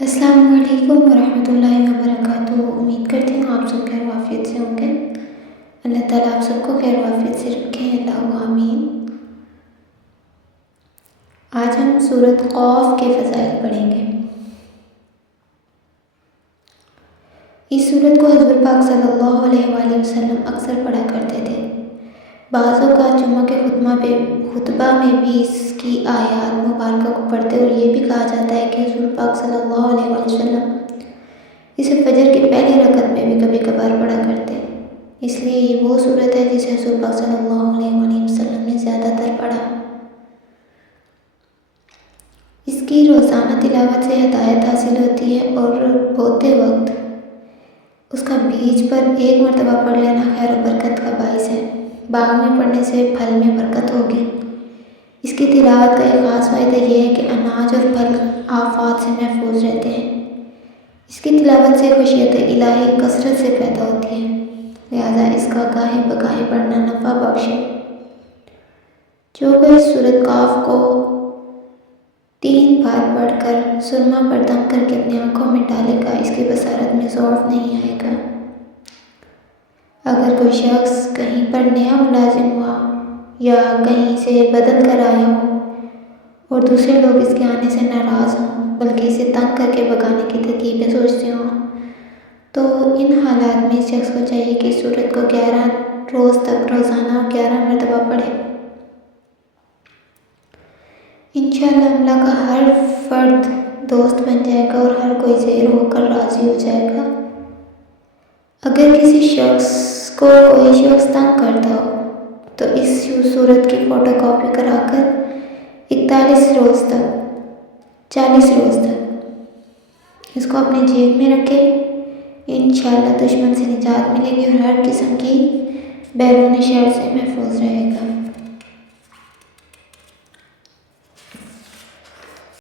السلام علیکم ورحمۃ اللہ وبرکاتہ۔ امید کرتی ہوں آپ سب خیر وافیت سے ہوں گے۔ اللہ تعالیٰ آپ سب کو خیر وافیت سے رکھیں، اللہ آمین۔ آج ہم سورۃ قاف کے فضائل پڑھیں گے۔ اس سورت کو حضور پاک صلی اللہ علیہ وآلہ وسلم اکثر پڑھا کرتے تھے۔ بعض اوقات جمعہ کے خطبہ میں بھی اس کی آیات مبارکہ کو پڑھتے، اور یہ بھی کہا جاتا ہے کہ حضور پاک صلی اللہ علیہ وآلہ وسلم اسے فجر کی پہلی رکعت میں بھی کبھی کبھار پڑھا کرتے ہیں۔ اس لیے یہ وہ سورت ہے جسے حضور پاک صلی اللہ علیہ وآلہ وسلم نے زیادہ تر پڑھا۔ اس کی روزانہ تلاوت سے ہدایت حاصل ہوتی ہے، اور بوتے وقت اس کا بیچ پر ایک مرتبہ پڑھ لینا خیر و برکت کا باعث ہے۔ باغ میں پڑھنے سے پھل میں برکت ہوگی۔ اس کی تلاوت کا ایک خاص فائدہ یہ ہے کہ اناج اور پھل آفات سے محفوظ رہتے ہیں۔ اس کی تلاوت سے خشیت الہی کثرت سے پیدا ہوتی ہے، لہذا اس کا گاہے بگاہے پڑھنا نفع بخش ہے۔ جو کوئی اس سورۃ قاف کو 3 بار پڑھ کر سرما پر دم کر کے اپنی آنکھوں میں ڈالے گا، اس کی بصارت میں ضعف نہیں آئے گا۔ اگر کوئی شخص کہیں پر نیا ملازم ہوا یا کہیں سے بدل کر آیا ہو اور دوسرے لوگ اس کے آنے سے ناراض ہوں، بلکہ اسے تنگ کر کے بھگانے کی ترکیبیں سوچتے ہوں، تو ان حالات میں اس شخص کو چاہیے کہ اس سورت کو 11 روز تک روزانہ 11 مرتبہ پڑھے۔ انشاءاللہ اللہ کا ہر فرد دوست بن جائے گا اور ہر کوئی زیر ہو کر راضی ہو جائے گا۔ اگر کسی شخص کو کوئی شخص تنگ کرتا ہو تو اس سورت کی فوٹو کاپی کرا کر 41 روز تک 40 روز تک اس کو اپنے جیب میں رکھے، انشاءاللہ دشمن سے نجات ملے گی اور ہر قسم کی بیرون شر سے محفوظ رہے گا۔